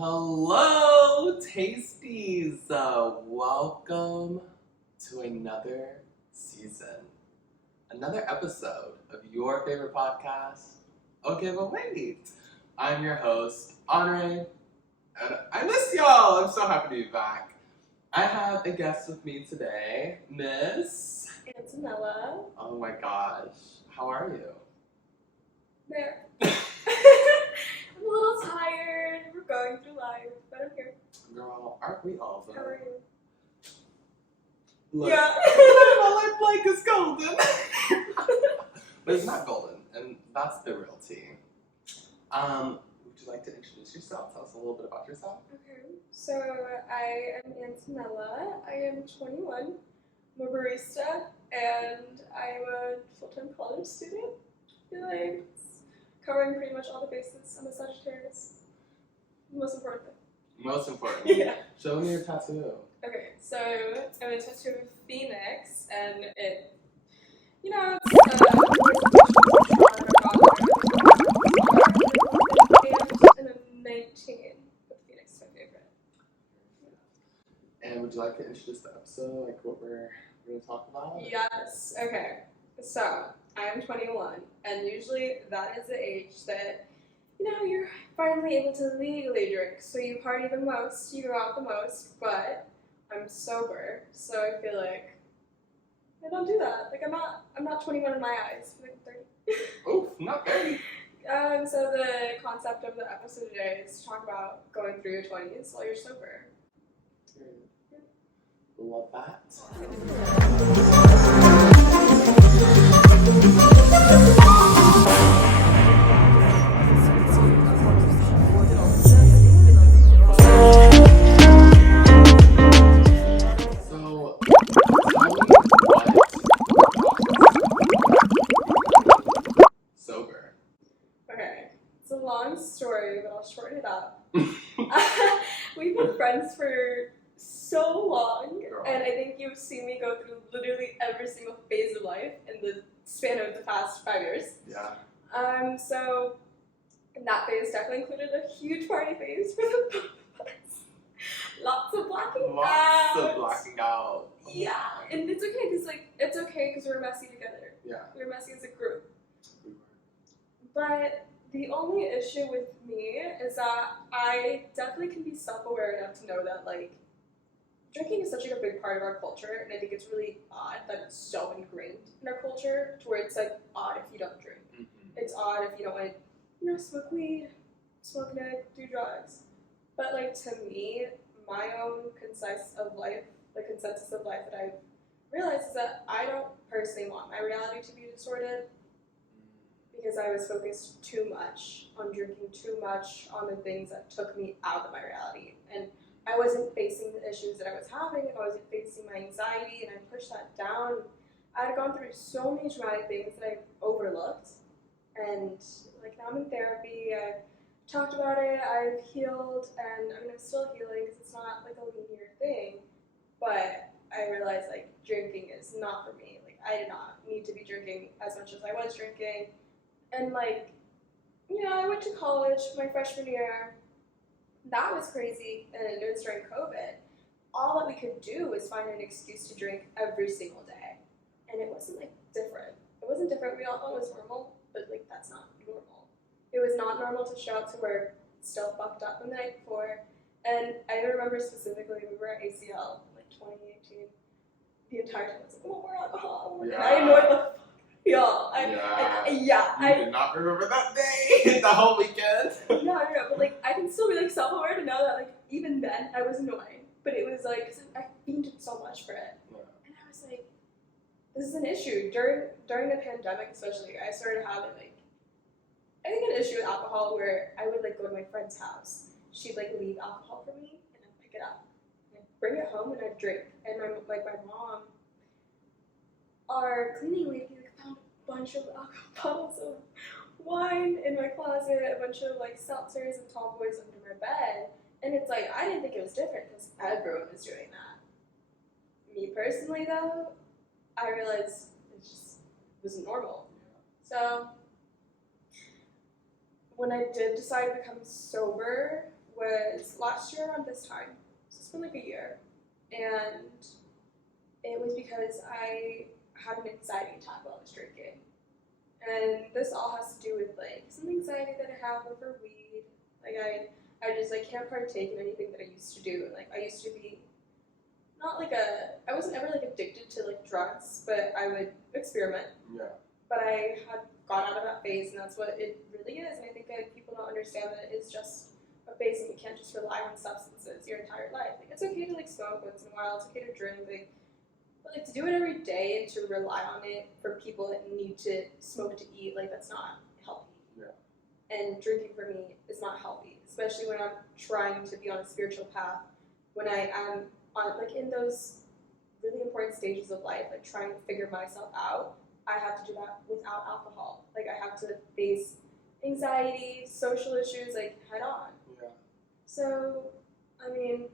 Hello, Tasties! Welcome to another season, another episode of your favorite podcast, Okay, but wait. I'm your host, Andre, and I miss y'all! I'm so happy to be back. I have a guest with me today, Miss Antonella. Oh my gosh, how are you? There. I'm a little tired. We're going through life, but I'm here. Girl, aren't we all? How are you? Look, Yeah. my life like is golden. But it's not golden, and that's the real tea. Would you like to introduce yourself? Tell us a little bit about yourself. Okay. So I am Antonella. I am 21. I'm a barista, and I'm a full-time college student. I feel like it's covering pretty much all the bases. I'm a Sagittarius. The most important thing. Most important. Yeah. Show me your tattoo. Okay, so I have a tattoo of Phoenix, and it, it's and a 19. But Phoenix is my favorite. And would you like to introduce the episode, like what we're going to talk about? Yes. Okay. So I'm 21, and usually that is the age that you're finally able to legally drink. So you party the most, you go out the most, but I'm sober, so I feel like I don't do that. Like I'm not 21 in my eyes. I'm like 30. Oof, not 30. So the concept of the episode today is to talk about going through your 20s while you're sober. Love that. Sober. Okay, it's a long story, but I'll shorten it up. We've been friends for so long, Girl. and I think you've seen me go through literally every single phase of life in the span of the past 5 years. Yeah. So that phase definitely included a huge party phase for the both of us. Lots of blacking out. Yeah, and it's okay because we're messy together. Yeah. We're messy as a group. But the only issue with me is that I definitely can be self-aware enough to know that, like, drinking is such a big part of our culture, and I think it's really odd that it's so ingrained in our culture to where it's, like, odd if you don't drink. Mm-hmm. It's odd if you don't want to, smoke weed, smoke it, do drugs. But, like, to me, my own consensus of life that I've realized is that I don't personally want my reality to be distorted, because I was focused too much on drinking, too much on the things that took me out of my reality. And I wasn't facing the issues that I was having, I wasn't facing my anxiety, and I pushed that down. I had gone through so many traumatic things that I overlooked. And like, now I'm in therapy, I've talked about it, I've healed, and I mean, I'm still healing because it's not like a linear thing. But I realized, like, drinking is not for me. Like, I did not need to be drinking as much as I was drinking. And, like, I went to college my freshman year. That was crazy, and it was during COVID. All that we could do was find an excuse to drink every single day. And it wasn't, like, different. It wasn't different. We all thought it was normal, but, like, that's not normal. It was not normal to show up to work still fucked up the night before. And I remember specifically, we were at ACL, like, 2018. The entire time I was like, oh, we're alcohol. Yeah. And I ignored the fuck. Y'all, I did not remember that day, the whole weekend. No, but like, I can still be like self-aware to know that like, even then, I was annoying. But it was like, cause I fiended so much for it. Yeah. And I was like, this is an issue. During the pandemic especially, I started having like, I think an issue with alcohol where I would like go to my friend's house. She'd like leave alcohol for me, and I'd pick it up. And I'd bring it home and I'd drink. And my mom, our cleaning lady, like, found a bunch of alcohol bottles of wine in my closet, a bunch of like seltzers and tall boys under my bed. And it's like, I didn't think it was different because everyone was doing that. Me personally though, I realized it just wasn't normal. So when I did decide to become sober was last year around this time. So it's been like a year. And it was because I had an anxiety attack while I was drinking. And this all has to do with like some anxiety that I have over weed. Like I just like can't partake in anything that I used to do. Like I used to be I wasn't ever like addicted to like drugs, but I would experiment. Yeah. But I had gone out of that phase, and that's what it really is. And I think that people don't understand that it's just a phase, and you can't just rely on substances your entire life. Like it's okay to like smoke once in a while, it's okay to drink, but like to do it every day and to rely on it for people that need to smoke to eat, like that's not healthy. Yeah. And drinking for me is not healthy, especially when I'm trying to be on a spiritual path, when I am on like in those really important stages of life, like trying to figure myself out. I have to do that without alcohol. Like I have to face anxiety, social issues like head on. Yeah. So, I mean,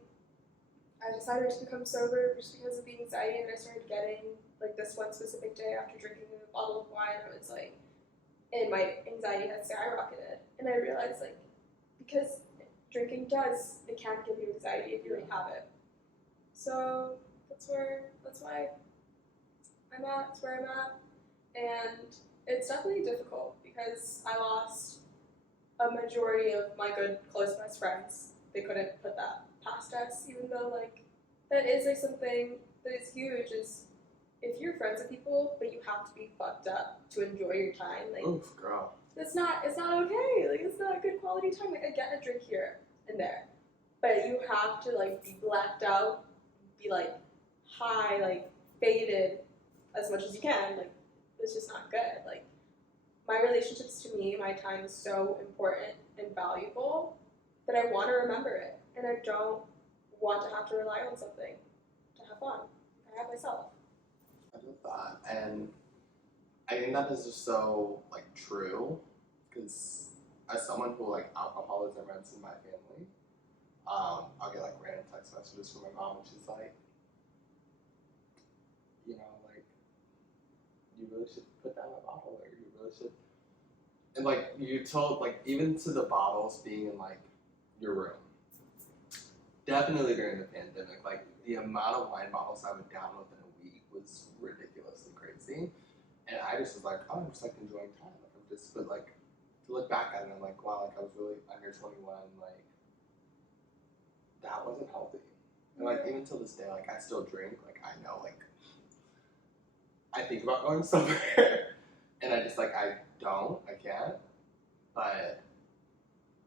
I decided to become sober just because of the anxiety, and I started getting like this one specific day after drinking a bottle of wine, I was like, and my anxiety had skyrocketed, and I realized like because drinking it can give you anxiety if you already have it. So that's where I'm at, and it's definitely difficult because I lost a majority of my good close best friends. They couldn't put that past us, even though like that is like something that is huge. Is if you're friends with people, but you have to be fucked up to enjoy your time, like oof, girl. it's not okay. Like it's not a good quality time. Like I get a drink here and there, but you have to like be blacked out, be like high, like faded as much as you can. Like it's just not good. Like my relationships to me, my time is so important and valuable that I want to remember it, and I don't want to have to rely on something to have fun. I have myself. I love that, and I think that is just so like true, because as someone who like alcoholism runs in my family, I'll get like random text messages from my mom, and she's like, you know, like you really should put down a bottle, or you really should. And like you told, like even to the bottles being in like your room. Definitely during the pandemic, like the amount of wine bottles I would down within a week was ridiculously crazy. And I just was like, oh, I'm just like enjoying time. Like I'm just, but like to look back at it, I'm like, wow, like I was really under 21, like that wasn't healthy. And like even till this day, like I still drink. Like I know, like I think about going somewhere, and I just like I can't. But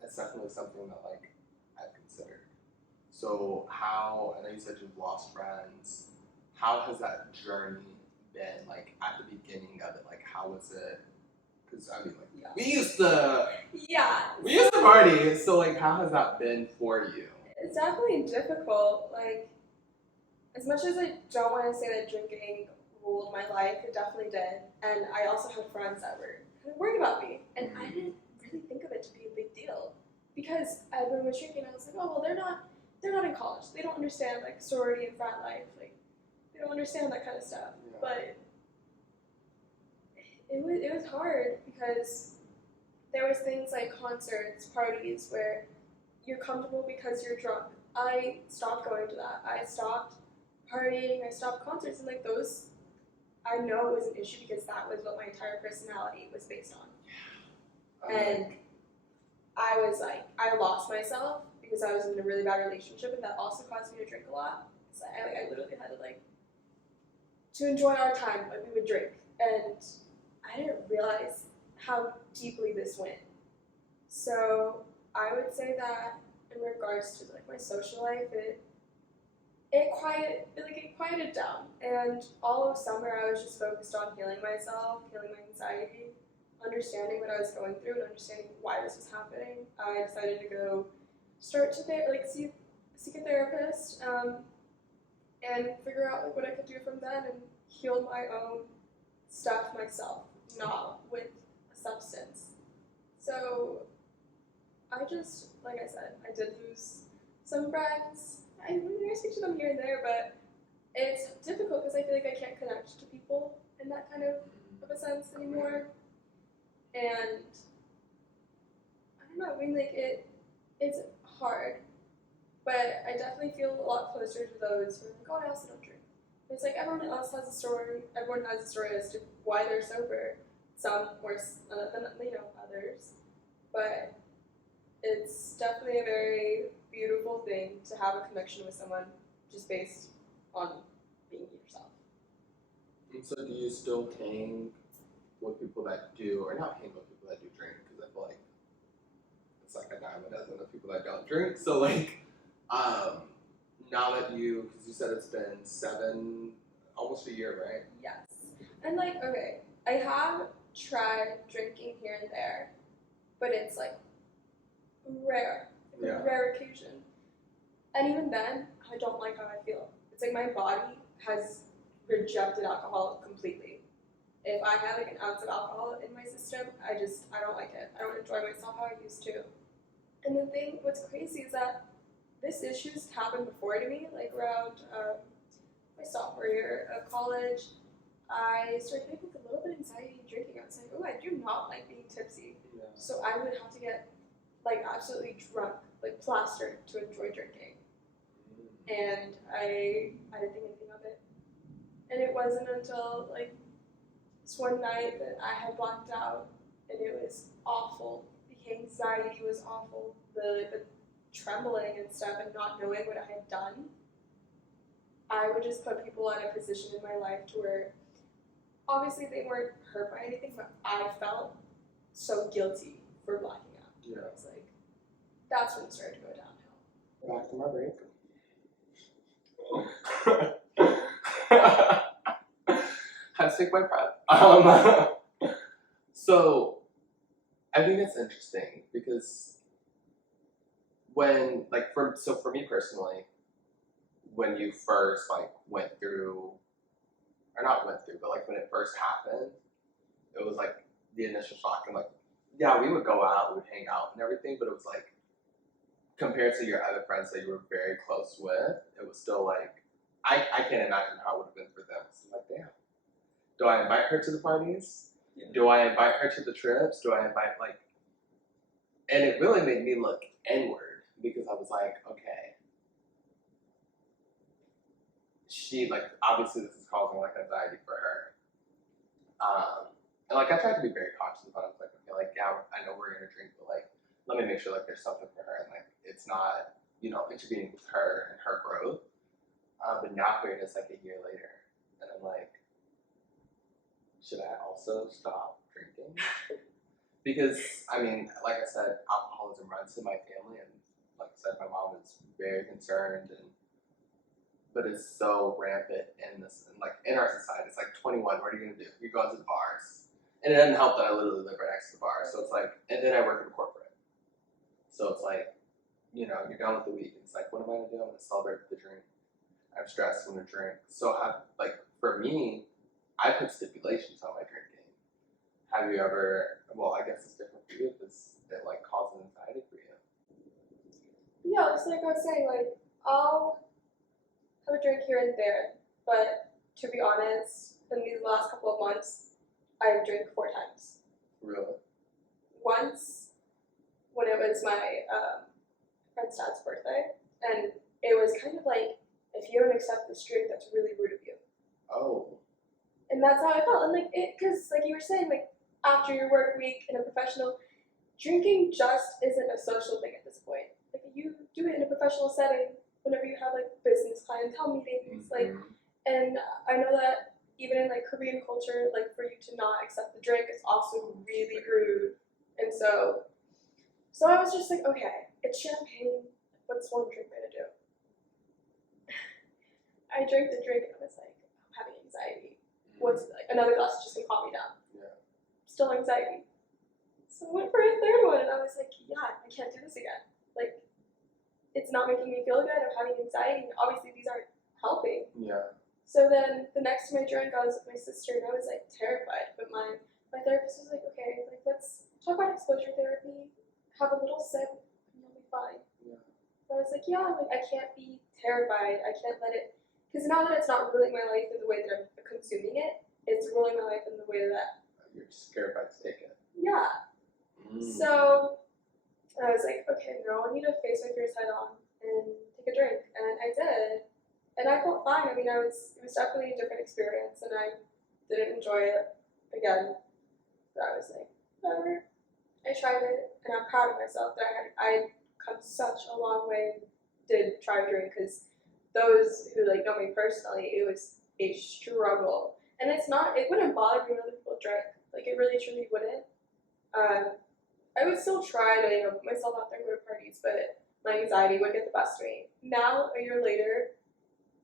it's definitely something that like I've considered. So how, I know you said you've lost friends, how has that journey been, like, at the beginning of it? Like, how was it? Because, I mean, like, we used to party, so, like, how has that been for you? It's definitely difficult. Like, as much as I don't want to say that drinking ruled my life, it definitely did. And I also had friends that were kind of worried about me, and I didn't really think of it to be a big deal. Because everyone was drinking, I was like, oh, well, they're not in college. They don't understand like sorority and frat life. Like they don't understand that kind of stuff. Yeah. But it was hard because there was things like concerts, parties where you're comfortable because you're drunk. I stopped going to that. I stopped partying. I stopped concerts, and like those, I know it was an issue because that was what my entire personality was based on. And I was like, I lost myself because I was in a really bad relationship, and that also caused me to drink a lot. So I literally had to like, to enjoy our time, like we would drink, and I didn't realize how deeply this went. So I would say that in regards to like my social life, it quieted down, and all of summer I was just focused on healing myself, healing my anxiety, understanding what I was going through, and understanding why this was happening. I decided to go seek a therapist, and figure out like what I could do from then, and heal my own stuff myself, not with a substance. So I just, like I said, I did lose some friends. I speak to them here and there, but it's difficult because I feel like I can't connect to people in that kind of a sense anymore. And I don't know, I mean, like it's hard. But I definitely feel a lot closer to those who are like, oh, I also don't drink. It's like everyone else has a story. Everyone has a story as to why they're sober. Some worse than others. But it's definitely a very beautiful thing to have a connection with someone just based on being yourself. And so do you still hang with people that do, or not hang with people that do drink? Because I feel like it's like a dime a dozen of people that don't drink. So like, now that because you said it's been almost a year, right? Yes. And like, okay, I have tried drinking here and there, but it's like rare. Like a rare occasion. And even then, I don't like how I feel. It's like my body has rejected alcohol completely. If I have like an ounce of alcohol in my system, I don't like it. I don't enjoy myself how I used to. And the thing, what's crazy is that this issue's happened before to me, like around my sophomore year of college. I started getting a little bit of anxiety drinking. I was like, oh, I do not like being tipsy. Yeah. So I would have to get like absolutely drunk, like plastered to enjoy drinking. And I didn't think anything of it. And it wasn't until like this one night that I had blacked out, and it was awful. The anxiety was awful. The trembling and stuff, and not knowing what I had done. I would just put people in a position in my life to where, obviously they weren't hurt by anything, but I felt so guilty for blacking out. Yeah. It's like, that's when it started to go downhill. Back to my break. Had to take my breath. So I think it's interesting because when, like, for me personally, when you first went through, or not went through, but like when it first happened, it was like the initial shock, and like, yeah, we would go out, we would hang out and everything, but it was like, compared to your other friends that you were very close with, it was still like, I can't imagine how it would have been for them. So I'm like, damn, do I invite her to the parties? Yeah. Do I invite her to the trips? Do I invite and it really made me look inward, because I was like, okay, she, like, obviously this is causing like anxiety for her. And like I tried to be very conscious about it. I was like, okay, like, yeah, I know we're gonna drink, but like, let me make sure like there's something for her, and like it's not, intervening with her and her growth. But now here it is like a year later, and I'm like, should I also stop drinking? Because I mean, like I said, alcoholism runs in my family, and like I said, my mom is very concerned, but it's so rampant in our society. It's like 21, what are you gonna do? You're going to the bars. And it doesn't help that I literally live right next to the bar. So it's like, and then I work in corporate. So it's like, you're done with the week. It's like, what am I gonna do? I'm gonna celebrate with the drink. I'm stressed, I'm gonna drink. So for me, I put stipulations on my drinking. Have you ever, well, I guess it's different for you because it like causes anxiety for you. Yeah, it's like I was saying, like, I'll have a drink here and there, but to be honest, in these last couple of months, I drank 4 times. Really? Once, when it was my friend's dad's birthday, and it was kind of like, if you don't accept this drink, that's really rude of you. Oh. And that's how I felt. And like because like you were saying, like after your work week in a professional, drinking just isn't a social thing at this point. Like you do it in a professional setting whenever you have like business clientele meetings, like, and I know that even in like Korean culture, like for you to not accept the drink is also really rude. And so I was just like, okay, it's champagne. What's one drink gonna do? I drank the drink and I was like, I'm having anxiety. What's like another glass is just gonna calm me down? Yeah. Still Anxiety. So I went for a third one and I was like, yeah, I can't do this again. Like, it's not making me feel good. I'm having anxiety. Obviously, these aren't helping. Yeah. So then the next time I drank, I was with my sister and I was like terrified. But my therapist was like, okay, like let's talk about exposure therapy. Have a little sip and you'll be fine. Yeah. I was like, yeah, like I can't be terrified. I can't let it, because now that it's not ruling my life in the way that I'm consuming it, it's ruling my life in the way that you're scared by to take it. Yeah. So And I was like, okay, no, I need to face my fears head on and take a drink. And I did. And I felt fine. I mean, it was definitely a different experience, and I didn't enjoy it again. But I was like, whatever. I tried it, and I'm proud of myself that I come such a long way and did try to drink, because those who like know me personally, it was a struggle. And it wouldn't bother me when other people drank. Like, it really truly wouldn't. I would still try to, put myself out there and go to parties, but my anxiety would get the best of me. Now, a year later,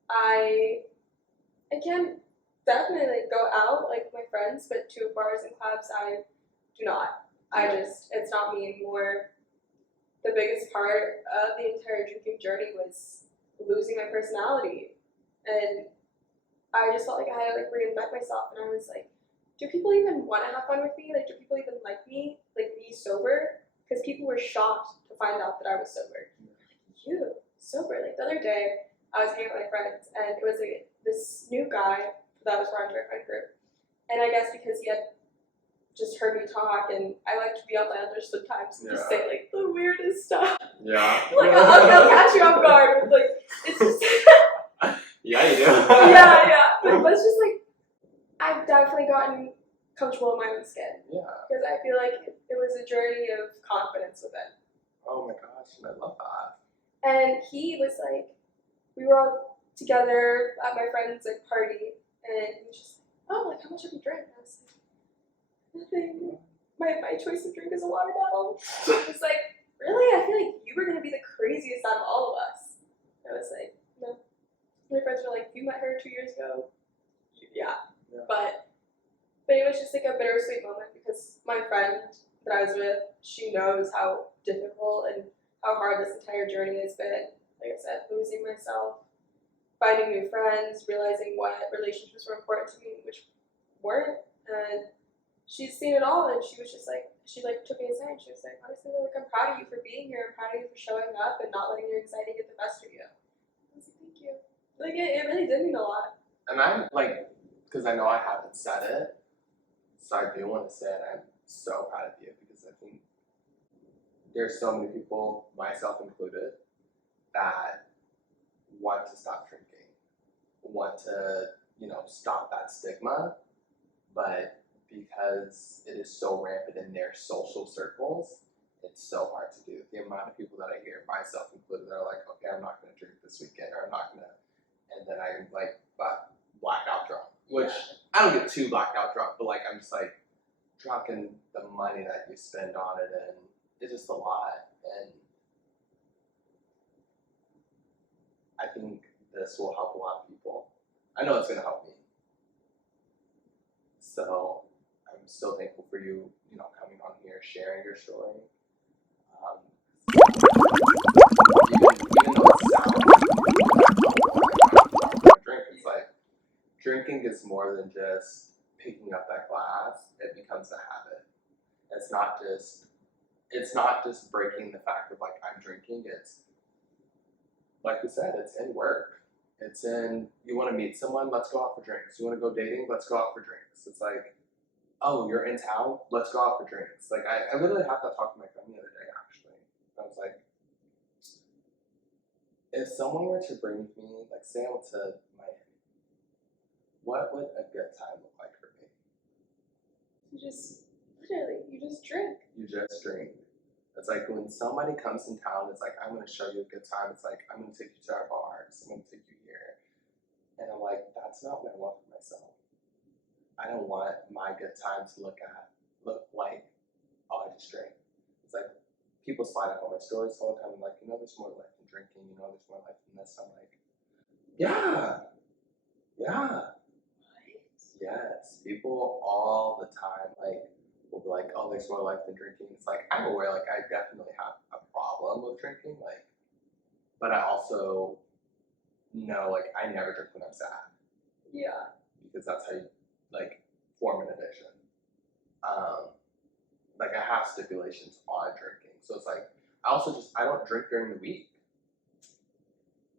I can definitely like go out like with my friends, but to bars and clubs, I do not. It's not me anymore. The biggest part of the entire drinking journey was losing my personality, and I just felt like I had to like reinvent myself. And I was like, do people even want to have fun with me? Like, do people even like me sober? Because people were shocked to find out that I was sober. You sober? Like, the other day, I was hanging out with my friends, and it was like this new guy that was brought into our friend group. And I guess because he had just heard me talk, and I like to be outlandish sometimes and just say like the weirdest stuff. Yeah. Like, I'll catch you off guard. Like, it's just yeah, you do. yeah. But it's just like, I've definitely gotten comfortable in my own skin. Yeah. Because I feel like it was a journey of confidence within. Oh my gosh, I love that. And he was like, we were all together at my friend's like party, and he was just like, oh, like, how much have you drank? And I was like, nothing. My choice of drink is a water bottle. I was like, really? I feel like you were gonna be the craziest out of all of us. I was like, no. My friends were like, you met her 2 years ago. Yeah. But it was just like a bittersweet moment, because my friend that I was with, she knows how difficult and how hard this entire journey has been. Like I said, losing myself, finding new friends, realizing what relationships were important to me, which weren't. And she's seen it all, and she was just like, she like took me aside, and she was like, honestly, like, I'm proud of you for being here. I'm proud of you for showing up and not letting your anxiety get the best of you. I was like, thank you. Like, it really did mean a lot. And I'm like, because I know I haven't said it, so I do want to say it. I'm so proud of you, because I think there's so many people, myself included, that want to stop drinking, want to, stop that stigma, but because it is so rampant in their social circles, it's so hard to do. The amount of people that I hear, myself included, that are like, okay, I'm not going to drink this weekend, or I'm not going to, and then I'm like, blackout drunk, which I don't get too blackout drunk, but like, I'm just like, drunk, and the money that you spend on it, and it's just a lot. And I think this will help a lot of people. I know it's going to help me. So I'm so thankful for you, coming on here, sharing your story. Even though it sounds like drink, it's like drinking is more than just picking up that glass. It becomes a habit. It's not just breaking the fact of like, I'm drinking. It's like we said, it's in work. It's in, you want to meet someone, let's go out for drinks. You want to go dating, let's go out for drinks. It's like, oh, you're in town, let's go out for drinks. Like, I literally had that talk with my friend the other day, actually. I was like, if someone were to bring me, like, say I went to Miami, what would a good time look like for me? You just drink. You just drink. It's like when somebody comes in town, it's like, I'm going to show you a good time. It's like, I'm going to take you to our bars. I'm going to take you here. And I'm like, that's not what I want for myself. I don't want my good time to look like, oh, I just drink. It's like, people slide up on my stories all the time. I'm like, there's more life than drinking. There's more life than this. I'm like, yeah. What? Yes. People all the time, like, will be like, oh, there's more life than drinking. It's like, I'm aware, like, I definitely have a problem with drinking, like, but I also know, like, I never drink when I'm sad. Yeah. Because that's how you, like, form an addiction. Like, I have stipulations on drinking. So it's like, I don't drink during the week.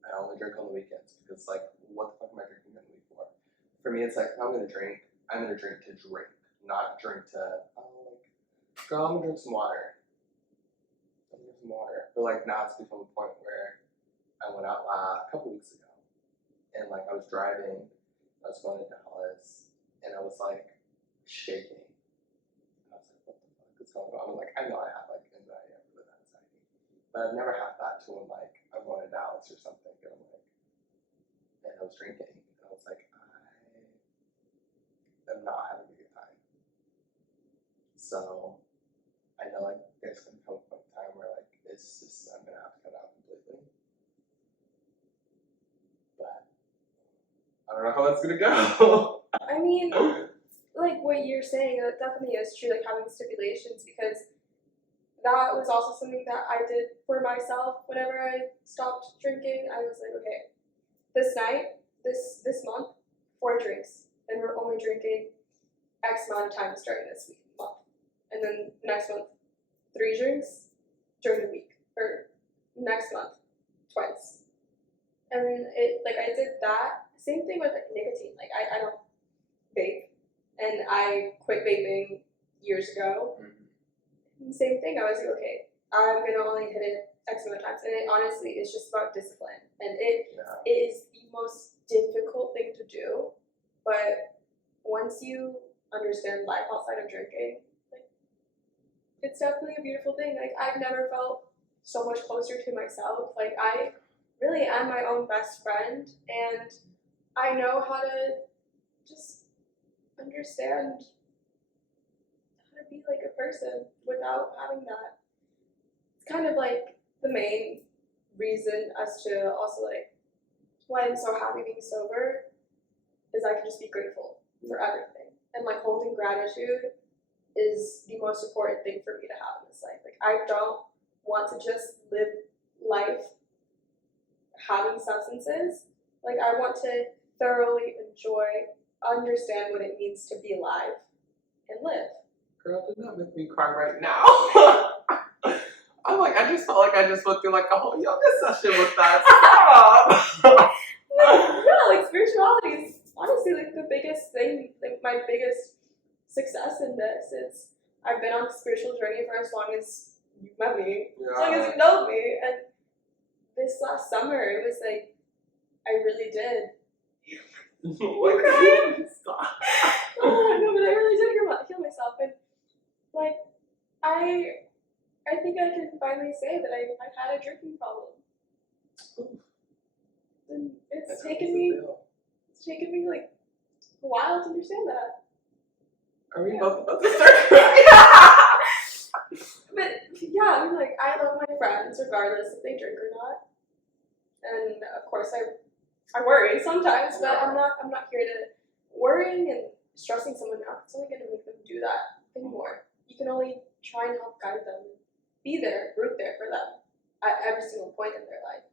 I only drink on the weekends, because, like, what the fuck am I drinking during the week for? For me, it's like, if I'm going to drink to drink, not drink to, girl, I'm going to drink some water. And you're some water. But like now it's become a point where I went out a couple weeks ago, and like I was driving, I was going to Dallas, and I was like shaking. And I was like, what the fuck is going on? I'm like, I know I have like anxiety, I have anxiety, but I've never had that to when like I'm going to Dallas or something, and I'm like, and I was drinking, and I was like, I am not having a good time. So I know like there's gonna come a point in time where like it's just I'm gonna have to cut out completely. But I don't know how that's gonna go. I mean, like what you're saying, that definitely is true, like having stipulations, because that was also something that I did for myself whenever I stopped drinking. I was like, okay, this night, this month, 4 drinks, and we're only drinking X amount of times during this month. And then next month, 3 drinks during the week, or next month, twice. And it, like, I did that. Same thing with like nicotine. Like, I don't vape, and I quit vaping years ago. Mm-hmm. Same thing. I was like, okay, I'm gonna only hit it X amount of times, and it honestly is just about discipline, and it is the most difficult thing to do. But once you understand life outside of drinking, like, it's definitely a beautiful thing. Like, I've never felt so much closer to myself. Like, I really am my own best friend, and I know how to just understand how to be like a person without having that. It's kind of like the main reason as to also like why I'm so happy being sober is I can just be grateful for everything. And like holding gratitude is the most important thing for me to have in this life. Like, I don't want to just live life having substances. Like, I want to thoroughly enjoy, understand what it means to be alive and live. Girl, do not make me cry right now. I'm like, I just felt like I just went through like a whole yoga session with that. Stop. Yeah, like spirituality is honestly like the biggest thing, like my biggest success in this is I've been on a spiritual journey for as long as you've met me, as long as you know me, and this last summer it was like I really did. What? Stop. Oh no, but I really did heal myself, and like I think I can finally say that I've had a drinking problem. Ooh. And it's taken me like a while to understand that. Are we both about to start crying? But yeah, I mean, like, I love my friends regardless if they drink or not. And of course I worry sometimes, but I'm not here to worrying and stressing someone out. It's only gonna make them do that anymore. You can only try and help guide them and be there, root there for them at every single point in their life.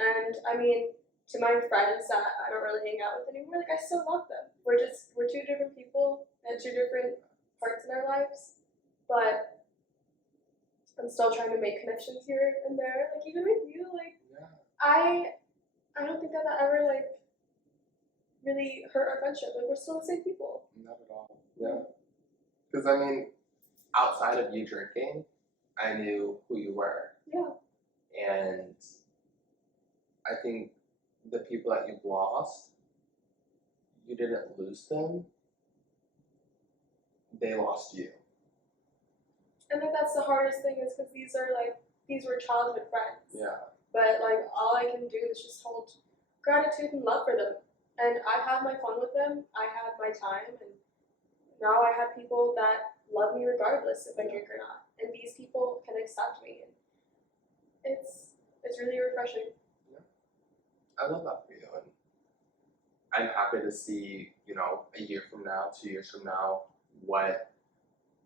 And I mean, to my friends that I don't really hang out with anymore, like, I still love them. We're 2 different people at 2 different parts in our lives, but I'm still trying to make connections here and there. Like, even with you, like, I don't think that ever like really hurt our friendship. Like, we're still the same people. Not at all. Yeah. Because I mean, outside of you drinking, I knew who you were. Yeah. And I think the people that you've lost, you didn't lose them. They lost you. And then that's the hardest thing is because these were childhood friends. Yeah. But like all I can do is just hold gratitude and love for them. And I had my fun with them. I had my time, and now I have people that love me regardless if I drink or not. And these people can accept me. And it's really refreshing. Yeah. I love that for you, and I'm happy to see, a year from now, 2 years from now, what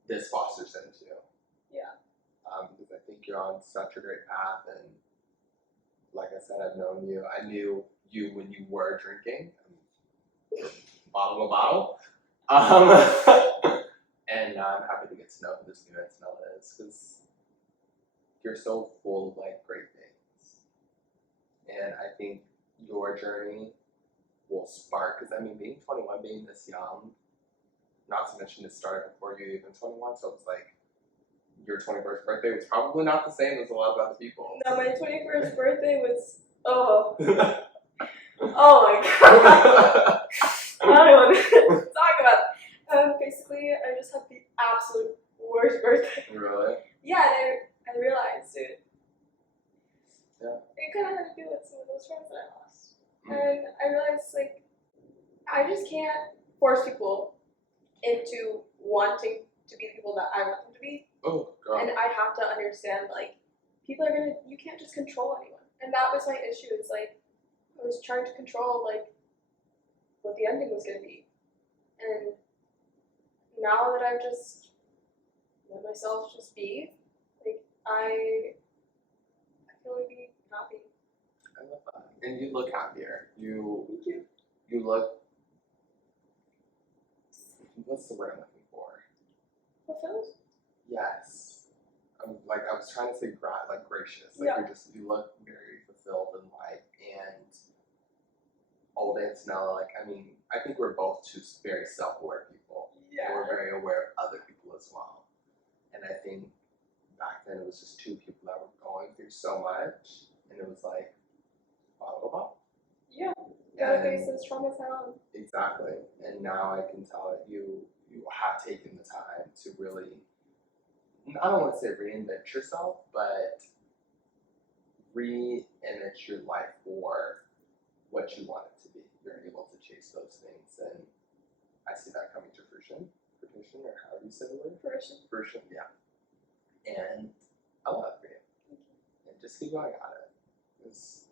this fosters into. Yeah. Because I think you're on such a great path, and like I said, I've known you. I knew you when you were drinking, bottle to bottle. And I'm happy to get to know who this new Antonella is, because you're so full of like great things. And I think your journey will spark, because I mean, being 21, being this young, not to mention it started before you even 21, so it's like your 21st birthday was probably not the same as a lot of other people. No, my 21st birthday was, oh my god. I don't want to talk about it. Basically, I just had the absolute worst birthday. Really? Yeah, and I realized it. Yeah. It kind of had to do with some of those friends that I lost. And I realized, like, I just can't force people into wanting to be the people that I want them to be. Oh, God. And I have to understand, like, people are gonna, you can't just control anyone. And that was my issue, is like, I was trying to control, like, what the ending was gonna be. And now that I've just let myself just be, like, I can only be happy. I love that. And you look happier. Thank you. You look, what's the word I'm looking for? Fulfilled? Yes. I was trying to say gracious. Like, Yeah. you look very fulfilled in life. And old Antonella, like, I mean, I think we're both two very self-aware people. Yeah. And we're very aware of other people as well. And I think back then it was just two people that were going through so much. And it was like, blah, blah, blah. Yeah. Gotta face those traumas head on. Exactly. And now I can tell that you have taken the time to really, I don't want to say reinvent yourself, but re-image your life for what you want it to be. You're able to chase those things, and I see that coming to fruition, or however you say the word. Fruition, yeah. And I love that for you. And just keep going at it. Because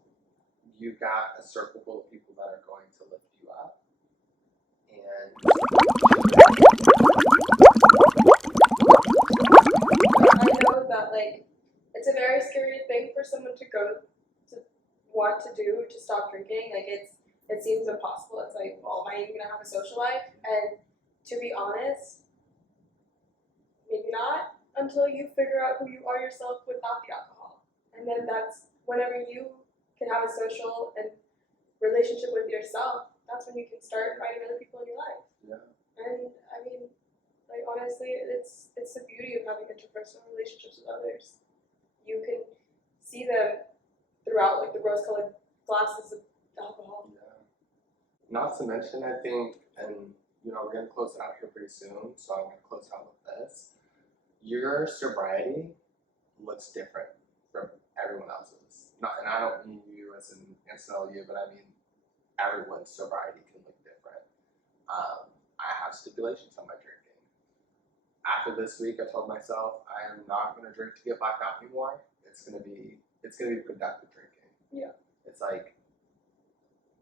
you got a circle full of people that are going to lift you up. And I know that, like, it's a very scary thing for someone to want to do to stop drinking. Like, it seems impossible. It's like, well, am I even gonna have a social life? And to be honest, maybe not until you figure out who you are yourself without the alcohol. And then that's whenever you can have a social and relationship with yourself, that's when you can start inviting other people in your life. yeah. And I mean, like, honestly, it's the beauty of having interpersonal relationships with others. You can see them throughout, like, the rose-colored glasses of alcohol. Yeah. Not to mention, I think, and we're gonna close it out here pretty soon, so I'm gonna close out with this. Your sobriety looks different from everyone else's. And I don't mean you as in Antonella you, but I mean everyone's sobriety can look different. I have stipulations on my drinking. After this week, I told myself I am not going to drink to get back out anymore. It's gonna be productive drinking. Yeah. It's like,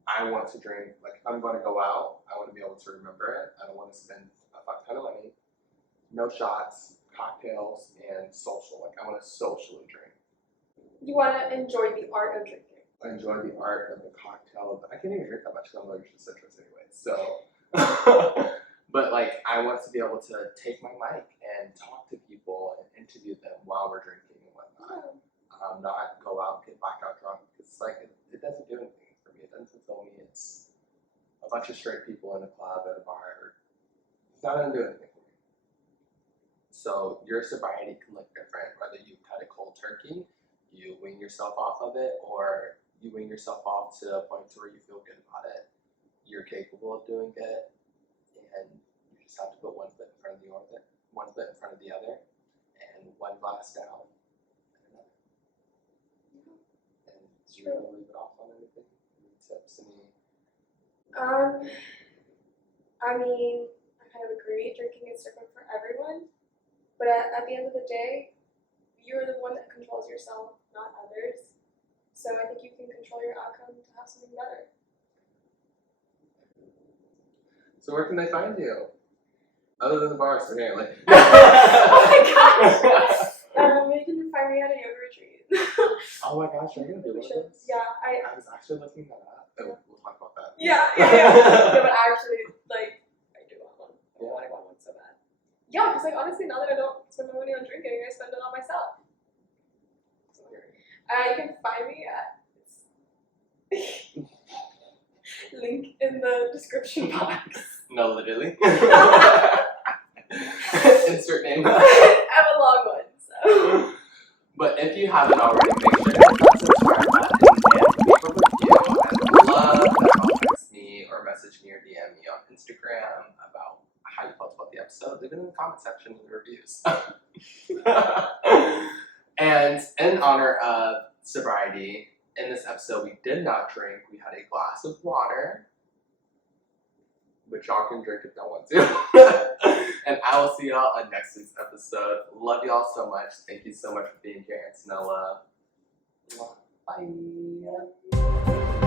I want to drink. Like, if I'm going to go out, I want to be able to remember it. I don't want to spend a fuck ton of money. No shots, cocktails, and social. Like, I want to socially drink. You want to enjoy the art of drinking. I enjoy the art of the cocktail, but I can't even drink that much because I'm allergic to citrus anyway. So, but like, I want to be able to take my mic and talk to people and interview them while we're drinking and whatnot. Not go out and get blackout drunk, because it's like, it doesn't do anything for me. It doesn't fulfill me. It's a bunch of straight people in a club at a bar. It's not gonna do anything for me. So your sobriety can look different, whether you cut a cold turkey, you wean yourself off of it, or you wean yourself off to a point to where you feel good about it. You're capable of doing it, and you just have to put one foot in front of the other, and one glass down, and another. And do you want to leave it off on anything? Any tips? I mean, I kind of agree. Drinking is different for everyone, but at the end of the day, you're the one that controls yourself, not others. So I think you can control your outcome to have something better. So where can they find you? Other than the bars, apparently. Oh my gosh! You can find me at a yoga retreat. Oh my gosh, are you gonna do one of those? Yeah, I was actually looking that up. Oh, we'll talk about that. Yeah. No, but actually, like, I do want one. Yeah. I want one so bad. Yeah, because, like, honestly, now that I don't spend my money on drinking, I spend it on myself. So, you can find me at link in the description box. No, literally. Insert name. I have a long one, But if you haven't already, make sure to hit that subscribe button and leave a review. And love that text me or message me or DM me on Instagram about how you felt about the episode. Leave it in the comment section in the reviews. And in honor of sobriety, in this episode we did not drink. We had a glass of water, but y'all can drink if y'all want to. And I will see y'all on next week's episode. Love y'all so much. Thank you so much for being here, Antonella. Bye.